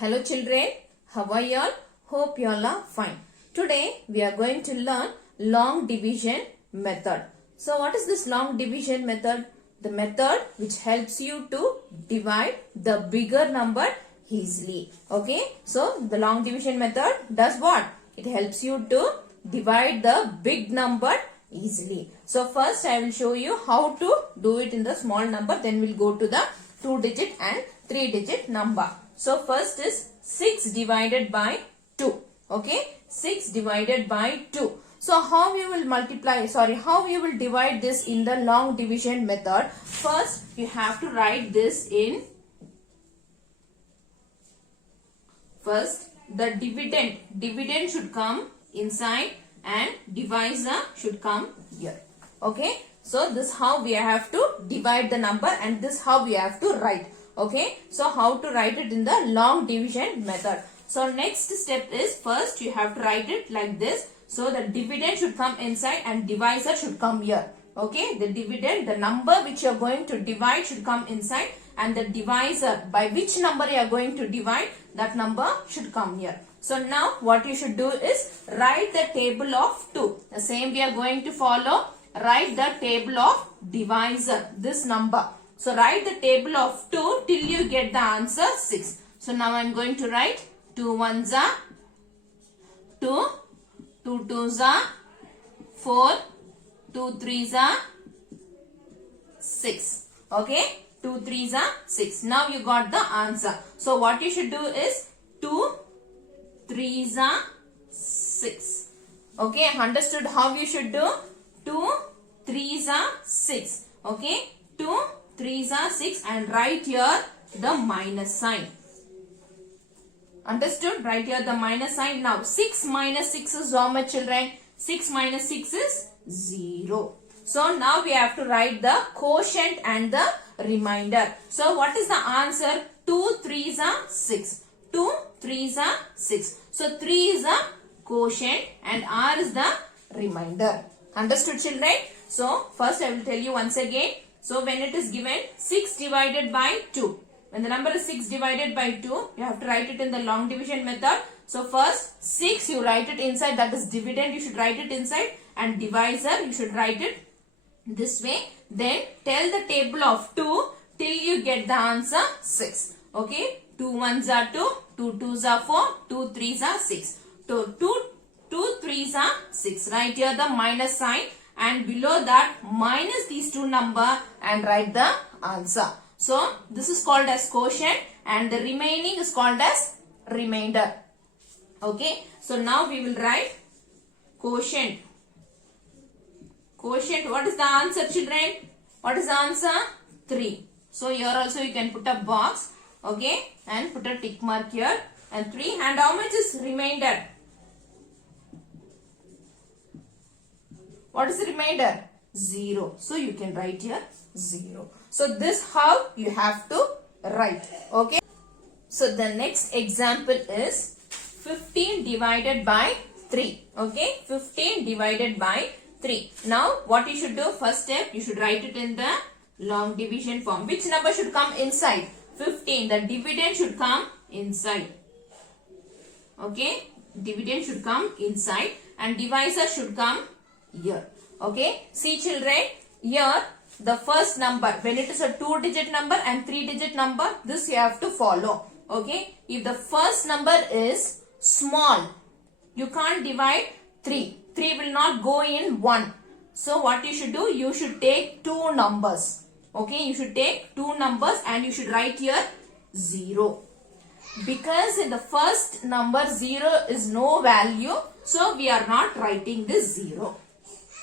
Hello children, how are you all? Hope you all are fine. Today we are going to learn long division method. So what is this long division method? The method which helps you to divide the bigger number easily. Okay, so the long division method does what? It helps you to divide the big number easily. So first I will show you how to do it in the small number, then we'll go to the 2-digit and 3-digit number. So first is 6 divided by 2. Okay, 6 divided by 2. So how you will how you will divide this in the long division method? First you have to write this in. First the dividend should come inside and divisor should come here. Okay, so this how we have to divide the number and this how we have to write. Okay, so how to write it in the long division method. So next step is, first you have to write it like this. So the dividend should come inside and divisor should come here. Okay, the dividend, the number which you are going to divide should come inside, and the divisor, by which number you are going to divide, that number should come here. So now what you should do is write the table of 2. The same we are going to follow. Write the table of divisor, this number. So write the table of 2 till you get the answer 6. So now I am going to write 2 ones are 2, 2 twos are 4, 2 threes are 6. Okay, 2 threes are 6. Now you got the answer. So what you should do is 2 threes are 6. Okay, understood how you should do? 2 threes are 6. Okay, 2 threes are 6 and write here the minus sign. Understood? Write here the minus sign. Now 6 minus 6 is how much, children? 6 minus 6 is 0. So now we have to write the quotient and the remainder. So what is the answer? 2 threes are 6. 2 threes are 6. So 3 is the quotient and R is the remainder. Understood, children? So first I will tell you once again. So when it is given 6 divided by 2. When the number is 6 divided by 2, you have to write it in the long division method. So first 6 you write it inside, that is dividend, you should write it inside, and divisor you should write it this way. Then tell the table of 2 till you get the answer 6. Okay, 2 ones are 2, 2 twos are 4, 2 threes are 6. So 2 threes are 6. Write here the minus sign and below that minus these two number and write the answer. So this is called as quotient and the remaining is called as remainder. Okay, so now we will write quotient. Quotient, what is the answer, children? What is the answer? 3. So here also you can put a box, okay, and put a tick mark here, and 3. And how much is remainder? What is the remainder? 0. So you can write here 0. So this how you have to write. Okay. So the next example is 15 divided by 3. Okay. 15 divided by 3. Now what you should do? First step, you should write it in the long division form. Which number should come inside? 15. The dividend should come inside. Okay. Dividend should come inside and divisor should come here. Okay, see children, here the first number, when it is a 2-digit number and 3-digit number, this you have to follow. Okay, if the first number is small, you can't divide 3. 3 will not go in 1. So what you should do? You should take 2 numbers. Okay, you should take 2 numbers and you should write here 0. Because in the first number 0 is no value, so we are not writing this 0.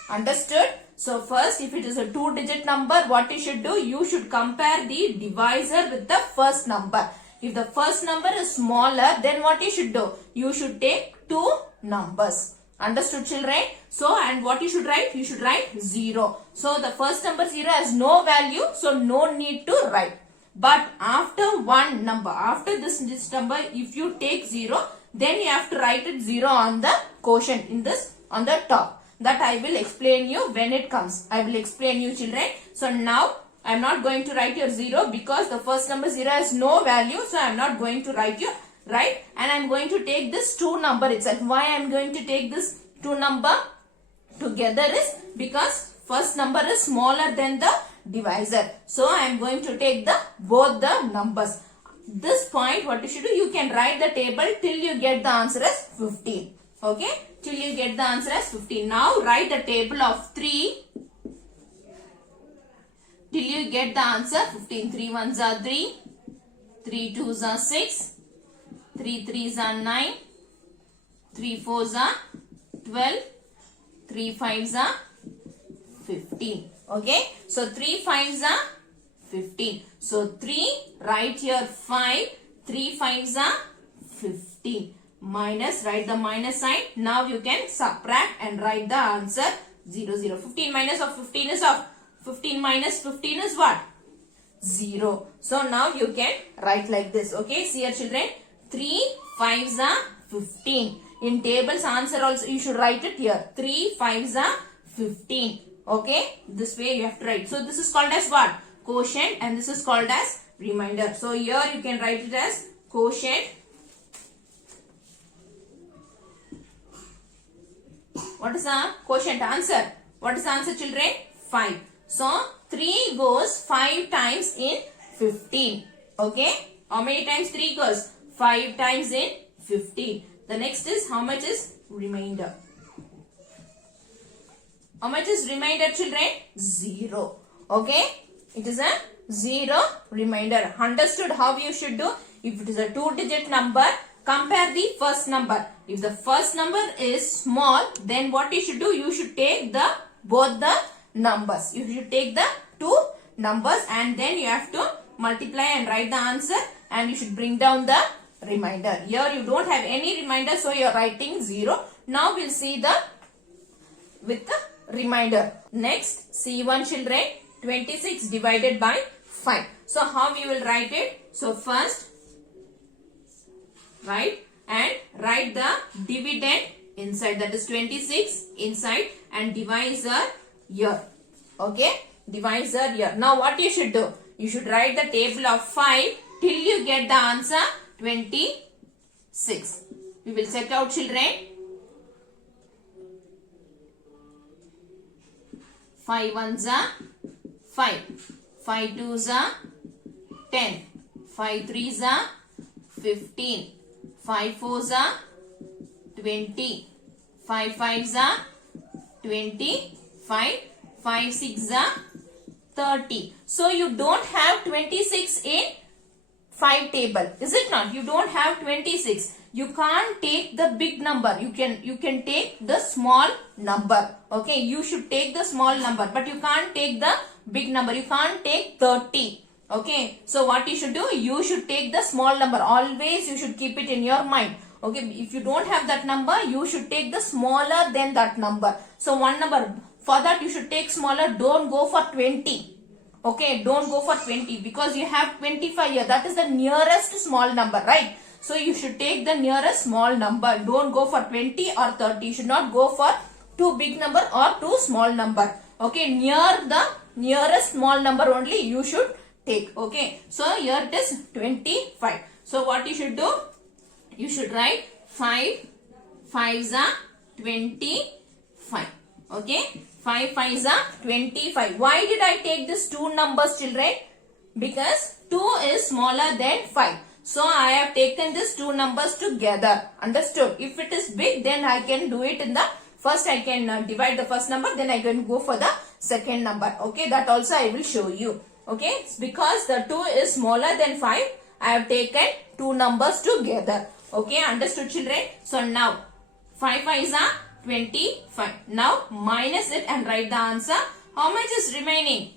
Understood? So first, if it is a 2-digit number, what you should do? You should compare the divisor with the first number. If the first number is smaller, then what you should do? You should take 2 numbers. Understood, children? So, and what you should write? You should write 0. So the first number 0 has no value, so no need to write. But after one number, after this number, if you take 0, then you have to write it 0 on the quotient, in this, on the top. That I will explain you when it comes. I will explain you, children. So now I am not going to write your 0 because the first number 0 has no value. So I am not going to write your right? And I'm going to take this 2 number itself. Why I'm going to take this 2 number together is because first number is smaller than the divisor. So I am going to take both the numbers. This point, what you should do, you can write the table till you get the answer as 15. Okay, till you get the answer as 15. Now write the table of 3 till you get the answer 15. 3 ones are 3, 3 twos are 6, 3 threes are 9, 3 fours are 12, 3 fives are 15. Okay, so 3 fives are 15. So 3, write here 5, 3 fives are 15. Minus, write the minus sign. Now you can subtract and write the answer 0, 0. 15 minus of 15 is of 15 minus 15 is what? 0. So now you can write like this. Okay, see here children, 3 fives are 15. In tables answer also you should write it here. 3 fives are 15. Okay, this way you have to write. So this is called as what? Quotient, and this is called as remainder. So here you can write it as quotient. What is the quotient answer? What is the answer children? 5. So 3 goes 5 times in 15. Okay, how many times 3 goes? 5 times in 15. The next is how much is remainder? How much is remainder children? 0. Okay, it is a 0 remainder. Understood how you should do? If it is a 2-digit number, compare the first number. If the first number is small, then what you should do? You should take both the numbers. You should take the 2 numbers and then you have to multiply and write the answer, and you should bring down the remainder. Here you don't have any remainder, so you are writing 0. Now we'll see with the remainder. Next, C1 children, 26 divided by 5. So how we will write it? So first, write the dividend inside, that is 26 inside, and divisor here. Okay, divisor here. Now what you should do? You should write the table of 5 till you get the answer 26. We will check out children. 5 ones are 5, 5 twos are 10, 5 threes are 15, 5 fours are 20, 5 fives are 25, 5 six are 30. So you don't have 26 in 5 table, is it not? You don't have 26. You can't take the big number. You can take the small number. Okay, you should take the small number, but you can't take the big number. You can't take 30. Okay, so what you should do? You should take the small number. Always you should keep it in your mind. Okay, if you don't have that number, you should take the smaller than that number. So one number, for that you should take smaller. Don't go for 20. Okay, don't go for 20 because you have 25 here. That is the nearest small number, right? So you should take the nearest small number. Don't go for 20 or 30. You should not go for too big number or too small number. Okay, near the nearest small number only you should take. Okay, so here it is 25. So what you should do? You should write 5 fives are 25. Okay, 5 fives are 25. Why did I take these 2 numbers children? Because 2 is smaller than 5. So I have taken these 2 numbers together. Understood? If it is big, then I can do it in the first. I can divide the first number, then I can go for the second number. Okay, that also I will show you. Okay, because the 2 is smaller than 5, I have taken 2 numbers together. Okay, understood children? So now 5 fives are 25. Now minus it and write the answer. How much is remaining?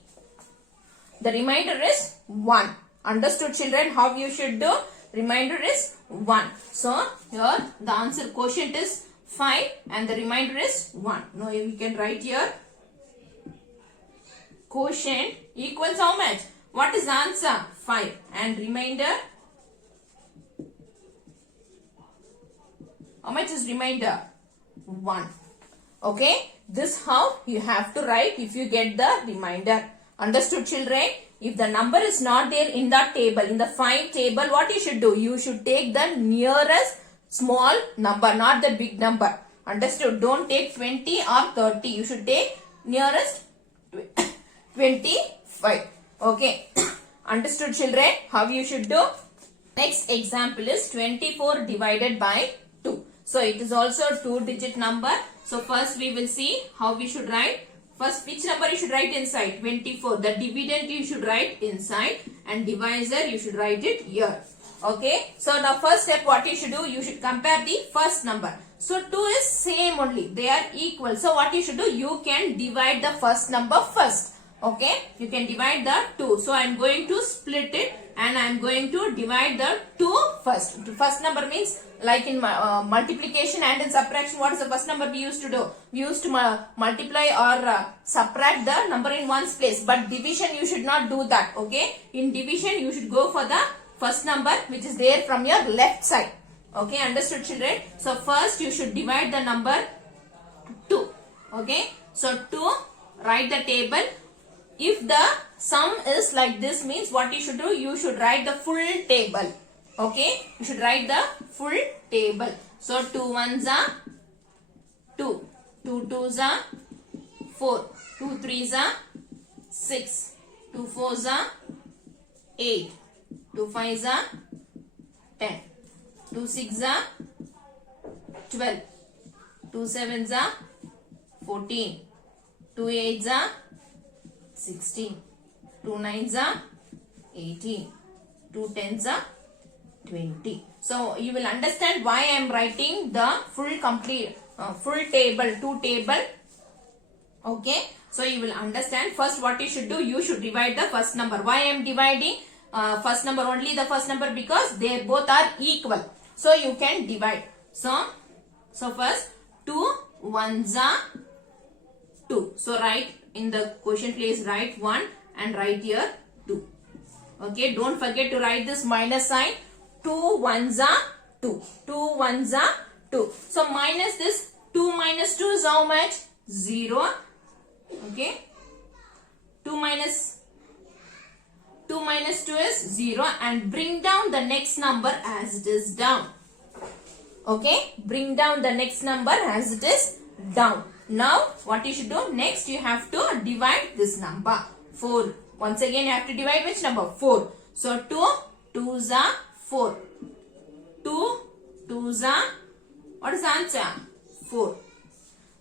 The remainder is 1. Understood children how you should do? Remainder is 1. So here the answer quotient is 5 and the remainder is 1. Now we can write here quotient equals how much? What is the answer? 5 and remainder. How much is remainder? 1. Okay, this how you have to write if you get the remainder. Understood children? if the number is not there in the table, in the 5 table, what you should do? You should take the nearest small number, not the big number. Understood? Don't take 20 or 30. You should take nearest 25. Okay. Understood, children? How you should do? Next example is 24 divided by 2. So it is also a 2-digit number. So first we will see how we should write. First, which number you should write inside? 24. The dividend you should write inside and divisor you should write it here. Okay. So the first step what you should do? You should compare the first number. So 2 is same only. They are equal. So what you should do? You can divide the first number first. Okay. You can divide the 2. So I am going to split it and I am going to divide the 2 first. The first number means like in multiplication and in subtraction, what is the first number we used to do? We used to multiply or subtract the number in one's place. But division you should not do that. Okay. In division you should go for the first number which is there from your left side. Okay. Understood, children? So first you should divide the number 2. Okay. So 2, write the table. If the sum is like this means what you should do? You should write the full table. Okay. You should write the full table. So 2 1s are 2. 2 2s are 4. 2 3s are 6. 2 4s are 8. 2 5s are 10. 2 6s are 12. 2 7s are 14. 2 8s are 16. 2 9s are 18. 2 10s are 20. So you will understand why I am writing the full table, 2 table. Okay. So you will understand first what you should do. You should divide the first number. Why I am dividing first number, only the first number? Because they both are equal. So you can divide. So first 2 1s are 2. So write in the quotient place, write 1 and write here 2. Okay. Don't forget to write this minus sign. 2 1s are 2. 2 1s are 2. So minus this 2 minus 2 is how much? 0. Okay. 2 minus 2 is 0 and bring down the next number as it is down. Okay. Bring down the next number as it is down. Now what you should do? Next you have to divide this number. 4. Once again you have to divide which number? 4. So 2 2s are 4. 2 2s are, what is the answer? 4.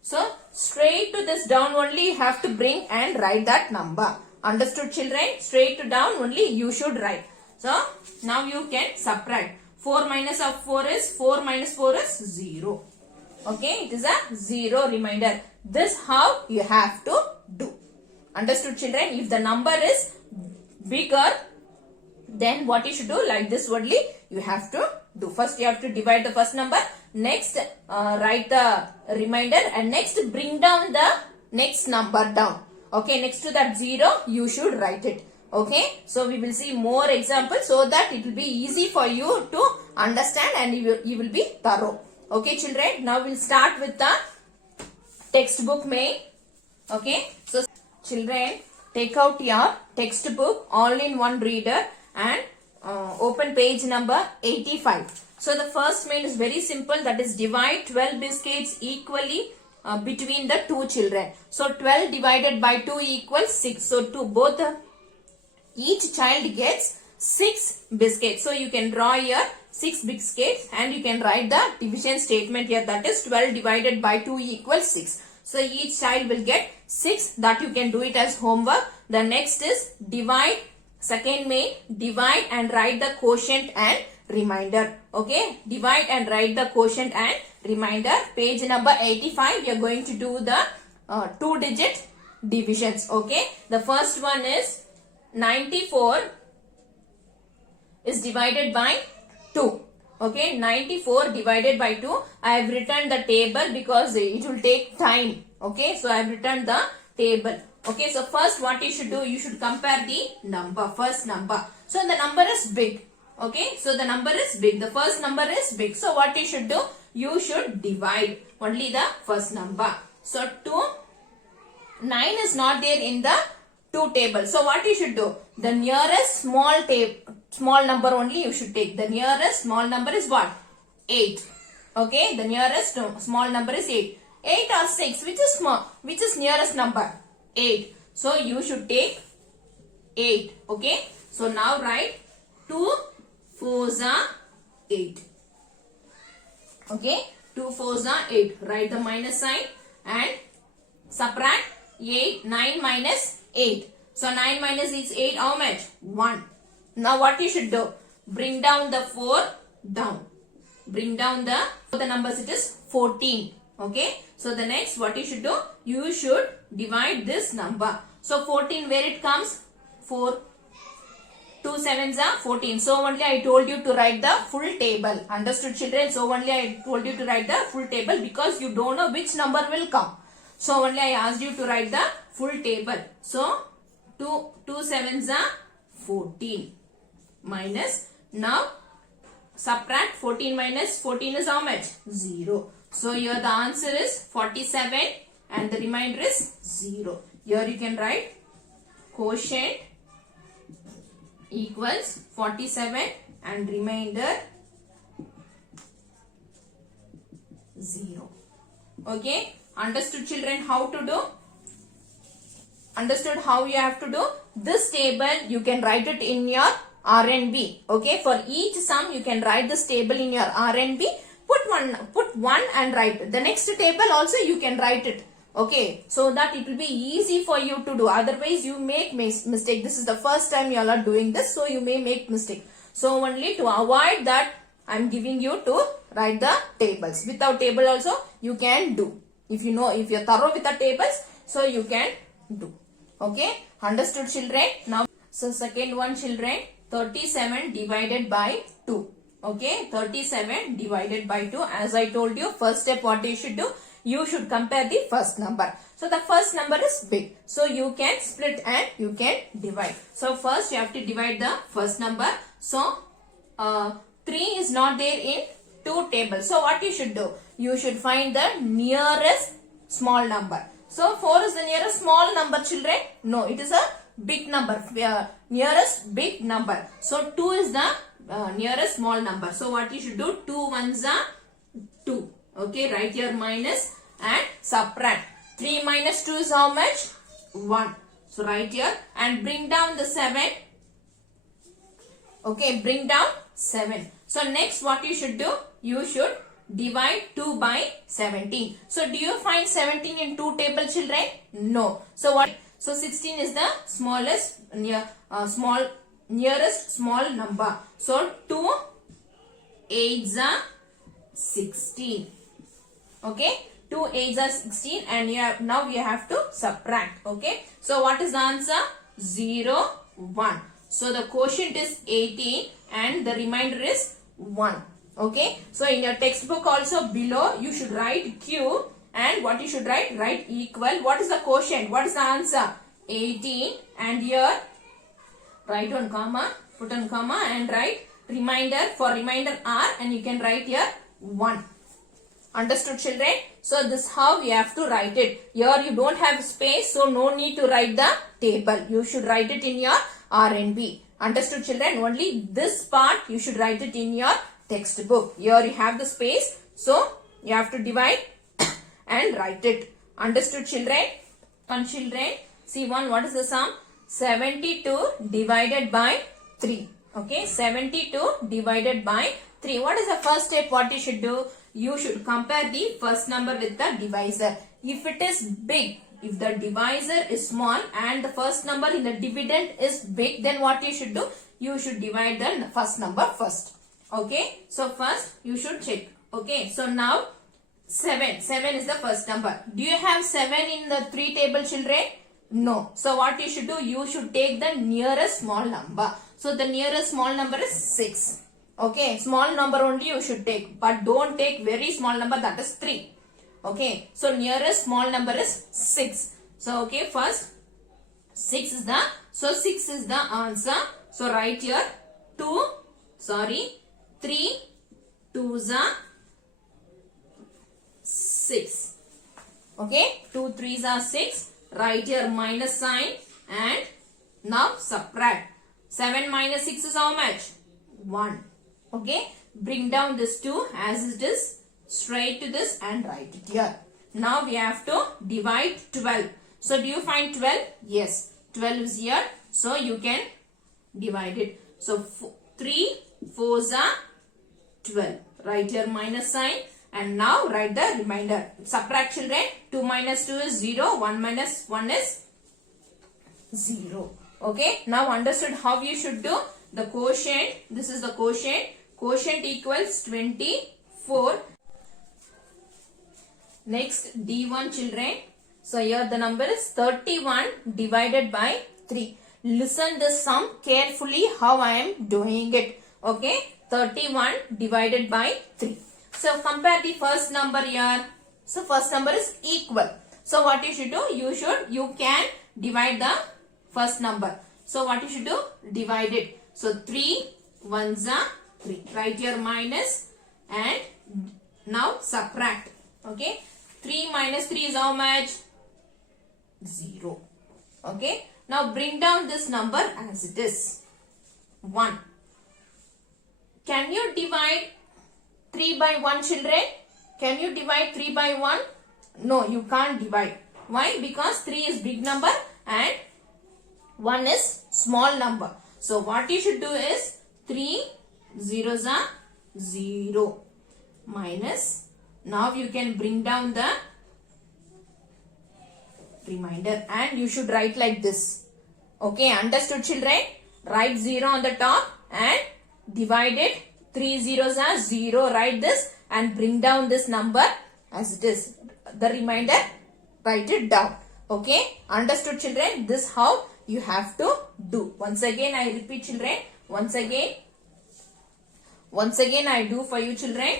So straight to this down only you have to bring and write that number. Understood, children? Straight to down only you should write. So now you can subtract. 4 minus of 4 is 4 minus 4 is 0. Okay, it is a 0 remainder. This how you have to do. Understood, children? If the number is bigger, then what you should do? Like this only you have to do. First you have to divide the first number. Next write the remainder and next bring down the next number down. Okay, next to that 0 you should write it. Okay, so we will see more examples so that it will be easy for you to understand and you will be thorough. Okay, children, now we'll start with the textbook main. Okay, so children, take out your textbook all-in-one reader and open page number 85. So the first main is very simple, that is divide 12 biscuits equally between the two children. So 12 divided by 2 equals 6. So each child gets 6 biscuits. So you can draw here 6 biscuits and you can write the division statement here, that is 12 divided by 2 equals 6. So each child will get 6, that you can do it as homework. The next is divide, second main, divide and write the quotient and remainder. Okay, divide and write the quotient and remainder. Page number 85, we are going to do the 2-digit divisions. Okay, the first one is 94 is divided by 2. Okay, 94 divided by 2. I have written the table because it will take time. Okay, so I have written the table. Okay, so first what you should do, you should compare the number, first number. So the number is big. Okay, so the number is big. The first number is big. So what you should do, you should divide only the first number. So 9 is not there in the 2 table. So what you should do, The nearest small number only you should take. The nearest small number is what? 8. Okay, the nearest small number is 8. 8 or 6, which is small? Which is nearest number? 8. So you should take 8. Okay, so now write 2 4s are 8. Okay, 2 4s are 8. Write the minus sign and subtract 8. 9 minus 8. So 9 minus is 8, how much? 1. Now what you should do? Bring down the 4 down. Bring down the numbers, it is 14. Okay. So the next what you should do? You should divide this number. So 14 where it comes? 4. 2 7s are 14. So only I told you to write the full table. Understood children? So only I told you to write the full table because you don't know which number will come. So only I asked you to write the full table. So 2 7s are 14 minus, now subtract 14 minus 14 is how much? 0. So here the answer is 47 and the remainder is 0. Here you can write quotient equals 47 and remainder 0. Okay, understood children how to do? Understood how you have to do? This table you can write it in your RNB. Okay, for each sum you can write this table in your RNB. Put one and write. The next table also you can write it. Okay, so that it will be easy for you to do. Otherwise you make mistake. This is the first time you all are doing this, so you may make mistake. So only to avoid that, I am giving you to write the tables. Without table also you can do. If you know, if you are thorough with the tables, so you can do. Okay, understood children? Now, so second one children, 37 divided by 2. Okay, 37 divided by 2. As I told you, first step what you should do? You should compare the first number. So the first number is big. So you can split and you can divide. So first you have to divide the first number. So 3 is not there in 2 tables. So what you should do? You should find the nearest small number. So 4 is the nearest small number children? No, it is a big number. Nearest big number. So 2 is the nearest small number. So what you should do? 2 1s are 2. Okay, write your minus and subtract. 3 minus 2 is how much? 1. So write here and bring down the 7. Okay, bring down 7. So next what you should do? You should divide 2 by 17. So do you find 17 in 2 table children? No. So what? So 16 is the smallest nearest small number. So 2 8s are 16. Okay, 2 8s are 16 and now you have to subtract. Okay, so what is the answer? 0 1. So the quotient is 18 and the remainder is 1. Okay, so in your textbook also below you should write Q and what you should write? Write equal. What is the quotient? What is the answer? 18 and here write on comma, put on comma and write remainder. For remainder R and you can write here 1. Understood children? So this how you have to write it. Here you don't have space, so no need to write the table. You should write it in your RNB. Understood children? Only this part you should write it in your textbook. Here you have the space, so you have to divide and write it. Understood children? One children, see one, what is the sum? 72 divided by 3. Okay, 72 divided by 3. What is the first step? What you should do? You should compare the first number with the divisor. If it is big, if the divisor is small and the first number in the dividend is big, then what you should do? You should divide the first number first. Okay, so first you should check. Okay, so now 7. 7 is the first number. Do you have 7 in the 3 table children? No. So what you should do? You should take the nearest small number. So the nearest small number is 6. Okay, small number only you should take, but don't take very small number, that is 3. Okay, so nearest small number is 6. So okay, first 6 is the answer. So write here 3 2s are 6. Okay, 2 3s are 6. Write here minus sign and Now subtract. 7 minus 6 is how much? 1. Okay. Bring down this 2 as it is straight to this and write it here. Now we have to divide 12. So do you find 12? Yes. 12 is here. So you can divide it. So 3 4s are 12. Write your minus sign and now write the remainder. Subtract children. 2 minus 2 is 0. 1 minus 1 is 0. Okay. Now understood how you should do the quotient. This is the quotient. Quotient equals 24. Next D1 children. So here the number is 31 divided by 3. Listen the sum carefully how I am doing it. Okay. 31 divided by 3. So compare the first number here. So first number is equal. So what you should do? You can divide the first number. So what you should do? Divide it. So 3 ones are 3. Write your minus and now subtract. Okay. 3 minus 3 is how much? 0. Okay. Now bring down this number as it is. 1. Can you divide 3 by 1 children? Can you divide 3 by 1? No, you can't divide. Why? Because 3 is big number and 1 is small number. So what you should do is 3 zeros are 0 minus. Now you can bring down the remainder and you should write like this. Okay, understood children? Write 0 on the top and divide it. 3 zeros are 0. Write this and bring down this number as it is. The remainder, write it down. Okay, understood children? This how you have to do. Once again I repeat children. Once again I do for you children.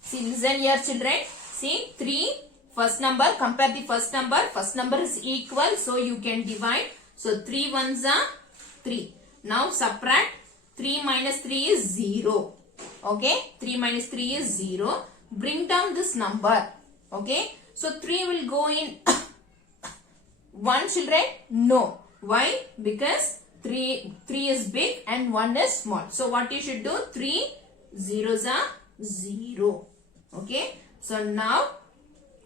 See, listen here children. See, 3 first number. Compare the first number. First number is equal. So you can divide. So 3 ones are 3. Now subtract. 3 minus 3 is 0. Okay. 3 minus 3 is 0. Bring down this number. Okay. So 3 will go in 1 children. No. Why? Because 3 is big and 1 is small. So what you should do? 3 zeros are 0. Okay. So now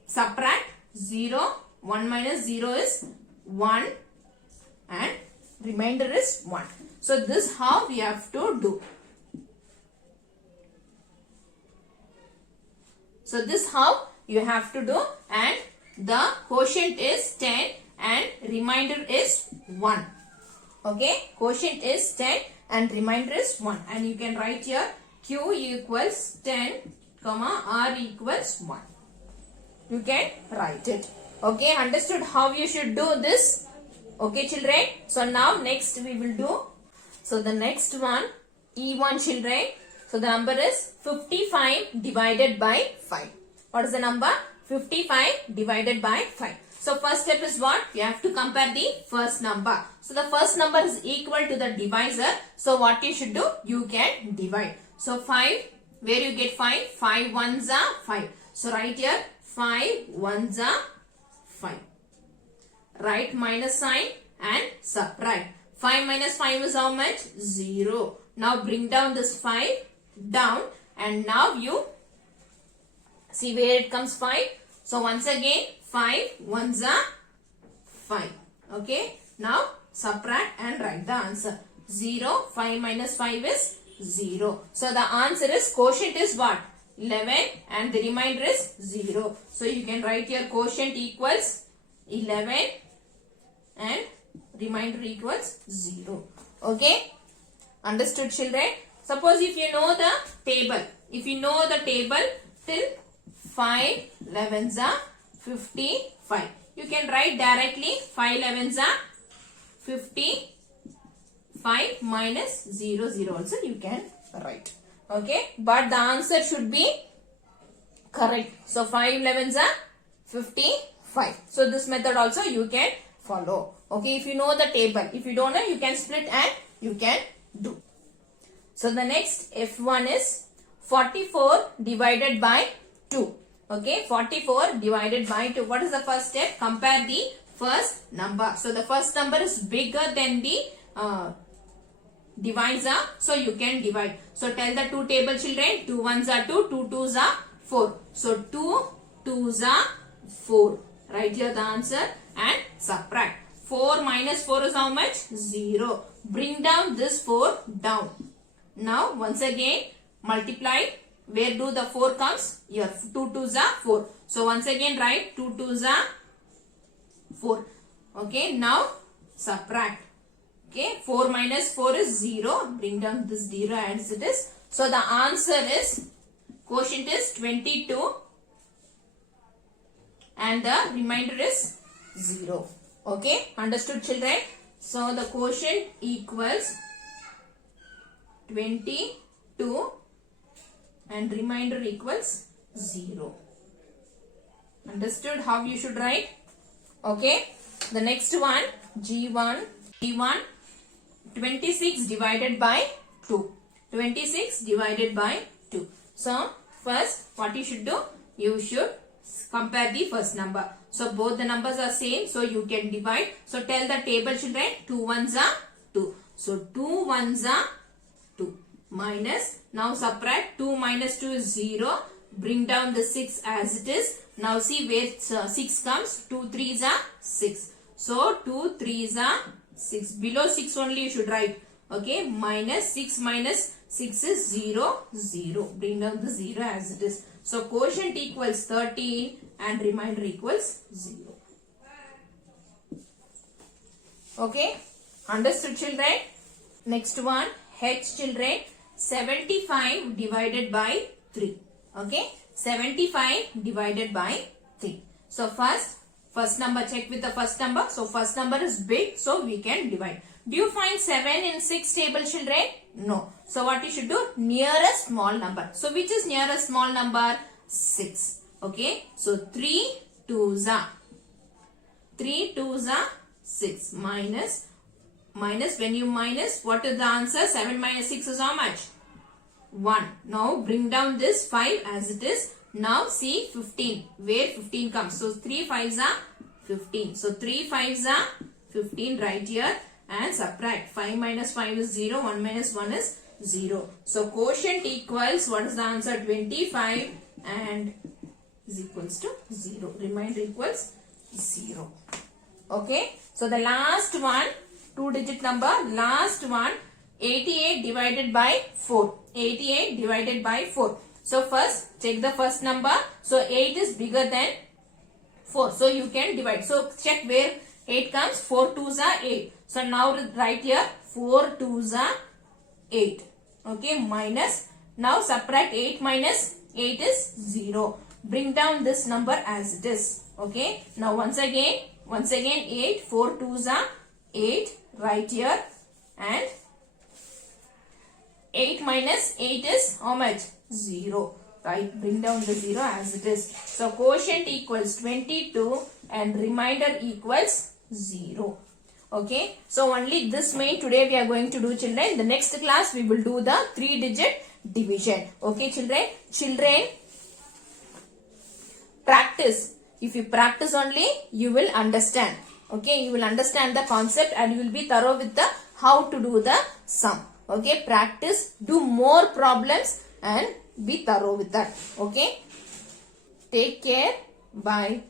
subtract 0. 1 minus 0 is 1 and remainder is 1. So this how we have to do. So this how you have to do and the quotient is 10 and remainder is 1. Okay. Quotient is 10 and remainder is 1. And you can write here Q equals 10 comma R equals 1. You can write it. Okay. Understood how you should do this? Okay children. So now next we will do. So the next one E1 children. So the number is 55 divided by 5. What is the number? 55 divided by 5. So first step is what? You have to compare the first number. So the first number is equal to the divisor. So what you should do? You can divide. So 5, where you get 5? 5 ones are 5. So write here 5 ones are 5. Write minus sign and subtract. 5 minus 5 is how much? 0. Now bring down this 5 down and now you see where it comes 5. So once again 5 ones are 5. Okay. Now subtract and write the answer. 0. 5 minus 5 is 0. So the answer is quotient is what? 11 and the remainder is 0. So you can write your quotient equals 11 and remainder equals 0. Okay. Understood children? Suppose if you know the table. If you know the table till 5 11s are 55. You can write directly 5 11s are 55 minus 0 0 also you can write. Okay. But the answer should be correct. So 5 11s are 55. So this method also you can follow. Okay. If you know the table. If you don't know, you can split and you can do. So the next F1 is 44 divided by 2. Okay, 44 divided by 2. What is the first step? Compare the first number. So the first number is bigger than the divisor, so you can divide. So tell the two table children. 2 ones are 2, 2 twos are 4. So 2 twos are 4. Write here the answer and subtract. 4 minus 4 is how much? 0. Bring down this 4 down. Now once again multiply. Where do the 4 comes? Here 2 twos are 4. So once again write 2 twos are 4. Okay, now subtract. Okay, 4 minus 4 is 0. Bring down this 0 as it is. So the answer is, quotient is 22 and the remainder is 0. Okay, understood children? So the quotient equals 22 and remainder equals 0. Understood how you should write? Okay, the next one, G1, 26 divided by 2. 26 divided by 2. So, first what you should do? You should compare the first number. So, both the numbers are same. So, you can divide. So, tell the table children. 2 ones are 2. So, 2 ones are 2. Minus. Now, subtract. 2 minus 2 is 0. Bring down the 6 as it is. Now, see where 6 comes. 2 3s are 6. So, 2 3s are 6. Below 6 only you should write. Okay. Minus 6 is 0, 0. Bring down the 0 as it is. So, quotient equals 13 and remainder equals 0. Okay. Understood children? Next one. H children. 75 divided by 3. Okay. 75 divided by 3. So, first number, check with the first number. So, first number is big, so we can divide. Do you find 7 in 6 table children? No. So, what you should do? Nearest small number. So, which is nearest small number? 6. Okay. So, 3 twos are 6. Minus, when you minus, what is the answer? 7 minus 6 is how much? 1. Now, bring down this 5 as it is. Now, see 15. Where 15 comes? So, 3 5s are 15. So, 3 5s are 15 right here. And subtract. 5 minus 5 is 0. 1 minus 1 is 0. So, quotient equals, what is the answer? 25 and is equals to 0. Remainder equals 0. Okay. So, the last one, 2-digit number, last one, 88 divided by 4. 88 divided by 4. So, first, check the first number. So, 8 is bigger than 4. So, you can divide. So, check where 8 comes. 4 twos are 8. So, now write here 4 twos are 8. Okay, minus. Now, subtract 8 minus 8 is 0. Bring down this number as it is. Okay, now once again 8. 4 twos are 8 right here. And 8 minus 8 is how much? 0. Right, bring down the 0 as it is. So, quotient equals 22 and remainder equals 0. Okay. So, only this main today we are going to do children. In the next class we will do the 3-digit division. Okay children. Children, practice. If you practice only, you will understand. Okay. You will understand the concept and you will be thorough with the how to do the sum. Okay. Practice. Do more problems and be thorough with that. Okay. Take care. Bye.